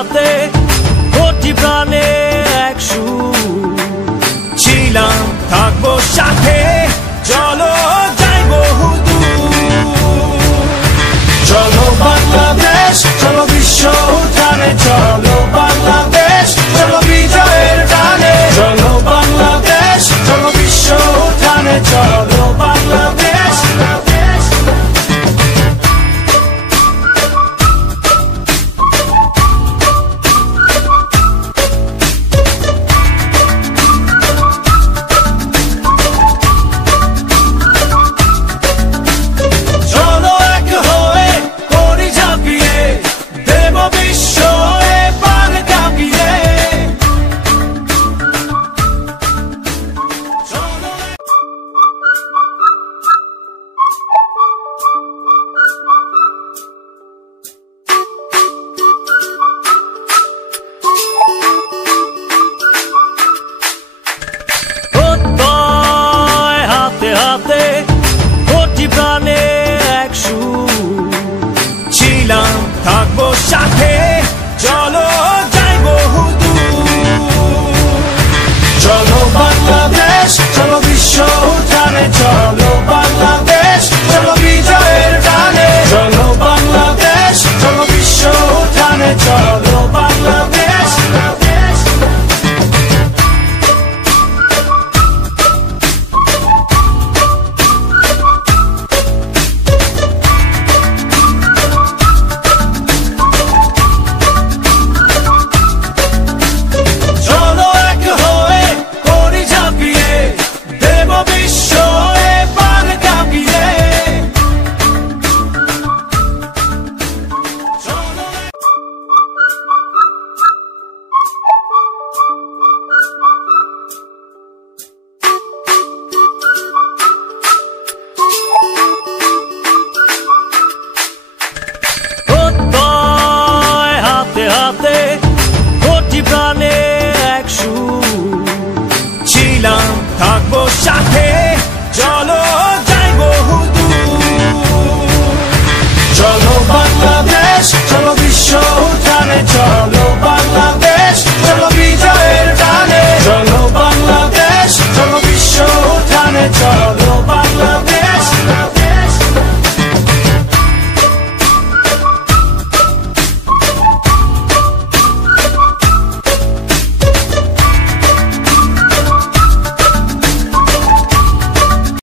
হাতে কোটি প্রাণে এক সুর ছিলাম থাকবো সাথে চলো যাই বহুদূর চলো বাংলাদেশ চলো বিশ্ব উঠানে চলো বাংলাদেশ চলো বিজয়ের টানে চলো বাংলাদেশ চলো বিশ্ব উঠানে চলো বাংলাদেশ হাতে কোটি প্রাণে এক সুর ছিলাম থাকবো সাথে চলো